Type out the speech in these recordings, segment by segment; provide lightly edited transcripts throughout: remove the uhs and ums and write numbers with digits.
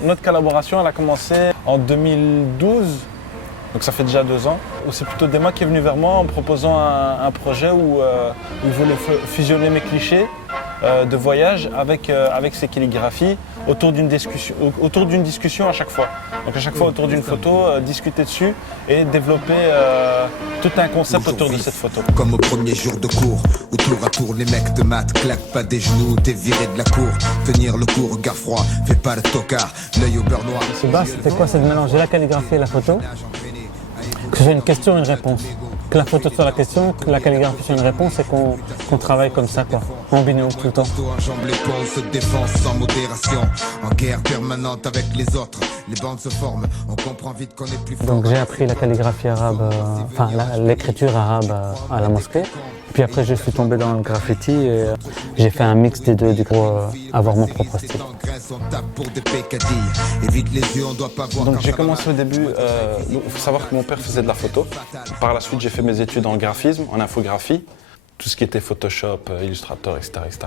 Notre collaboration elle a commencé en 2012, donc ça fait déjà 2 ans. C'est plutôt Dema qui est venu vers moi en me proposant un projet où il voulait fusionner mes clichés de voyage avec ses calligraphies autour d'une discussion à chaque fois. Donc à chaque fois autour d'une photo, discuter dessus et développer tout un concept autour de cette photo. Comme au premier jour de cours, où tour à tour les mecs de maths claquent pas des genoux, t'es viré de la cour. Tenir le coup, regard froid, fais pas le tocard, l'œil au beurre noir. Ce bas, c'était quoi? C'est de mélanger la calligraphie et la photo. Que j'ai une question et une réponse. Que la photo soit la question, que la calligraphie soit une réponse et qu'on travaille comme ça, quoi, en binôme tout le temps. Enjambe les ponts, se défense sans modération. En guerre permanente avec les autres, les bandes se forment, on comprend vite qu'on est plus fort. Donc j'ai appris la calligraphie arabe, l'écriture arabe à la mosquée. Puis après je suis tombé dans le graffiti et j'ai fait un mix des deux pour avoir mon propre style. Donc j'ai commencé au début, il faut savoir que mon père faisait de la photo. Par la suite j'ai fait mes études en graphisme, en infographie, tout ce qui était Photoshop, Illustrator, etc., etc.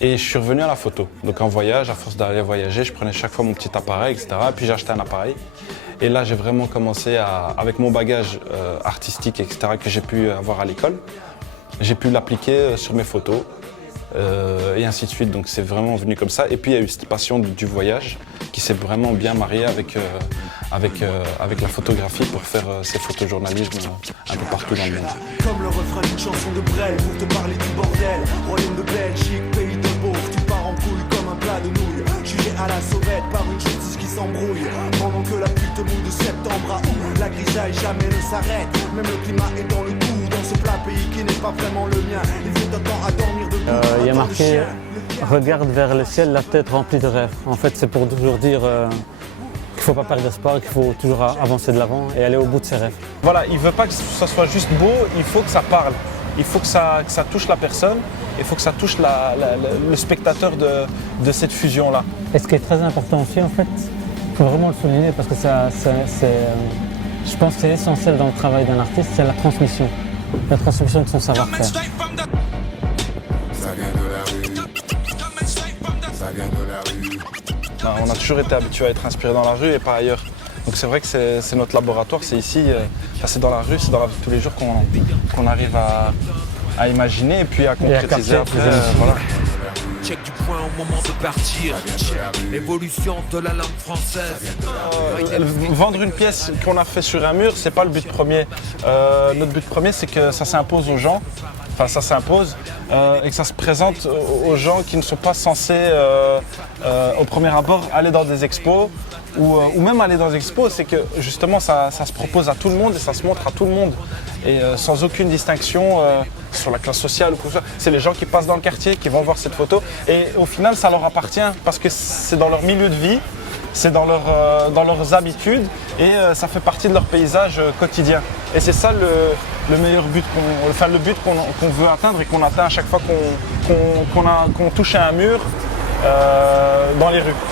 Et je suis revenu à la photo. Donc en voyage, à force d'aller voyager, je prenais chaque fois mon petit appareil, etc. Puis j'ai acheté un appareil. Et là j'ai vraiment commencé avec mon bagage artistique, etc., que j'ai pu avoir à l'école, j'ai pu l'appliquer sur mes photos et ainsi de suite. Donc c'est vraiment venu comme ça. Et puis il y a eu cette passion du voyage qui s'est vraiment bien mariée avec la photographie pour faire ces photojournalismes un peu partout dans le monde. Comme le refrain d'une chanson de Brel pour te parler du bordel. Royaume de Belgique, pays de pauvres, tu pars en couille comme un plat de nouilles. Jugé à la sauvette par une justice qui s'embrouille. Pendant que la pluie te mouille de septembre à août, la grisaille jamais ne s'arrête. Même le climat est dans le coup, dans ce plat pays qui n'est pas vraiment le mien. Il faut un temps à dormir debout. Il y a marqué « Regarde vers le ciel, la tête remplie de rêves ». En fait, c'est pour toujours dire qu'il ne faut pas perdre espoir, qu'il faut toujours avancer de l'avant et aller au bout de ses rêves. Voilà, il ne veut pas que ça soit juste beau, il faut que ça parle. Il faut que ça touche la personne, il faut que ça touche le spectateur de cette fusion-là. Et ce qui est très important aussi, en fait, il faut vraiment le souligner parce que je pense que c'est essentiel dans le travail d'un artiste, c'est la transmission de son savoir-faire. On a toujours été habitué à être inspiré dans la rue et pas ailleurs. Donc c'est vrai que c'est notre laboratoire, c'est ici, c'est dans la rue, c'est dans la vie de tous les jours qu'on arrive à imaginer et puis à concrétiser après. Voilà. Check du point au moment de partir. L'évolution de la langue française. Vendre une pièce qu'on a fait sur un mur, c'est pas le but premier. Notre but premier, c'est que ça s'impose aux gens. Enfin, ça s'impose et que ça se présente aux gens qui ne sont pas censés, au premier abord, aller dans des expos ou même aller dans des expos. C'est que justement, ça se propose à tout le monde et ça se montre à tout le monde. Et sans aucune distinction sur la classe sociale ou quoi que ce soit. C'est les gens qui passent dans le quartier, qui vont voir cette photo. Et au final, ça leur appartient parce que c'est dans leur milieu de vie, c'est dans leurs habitudes et ça fait partie de leur paysage quotidien. Et c'est ça le meilleur but, le but qu'on veut atteindre et qu'on atteint à chaque fois qu'on touche à un mur dans les rues.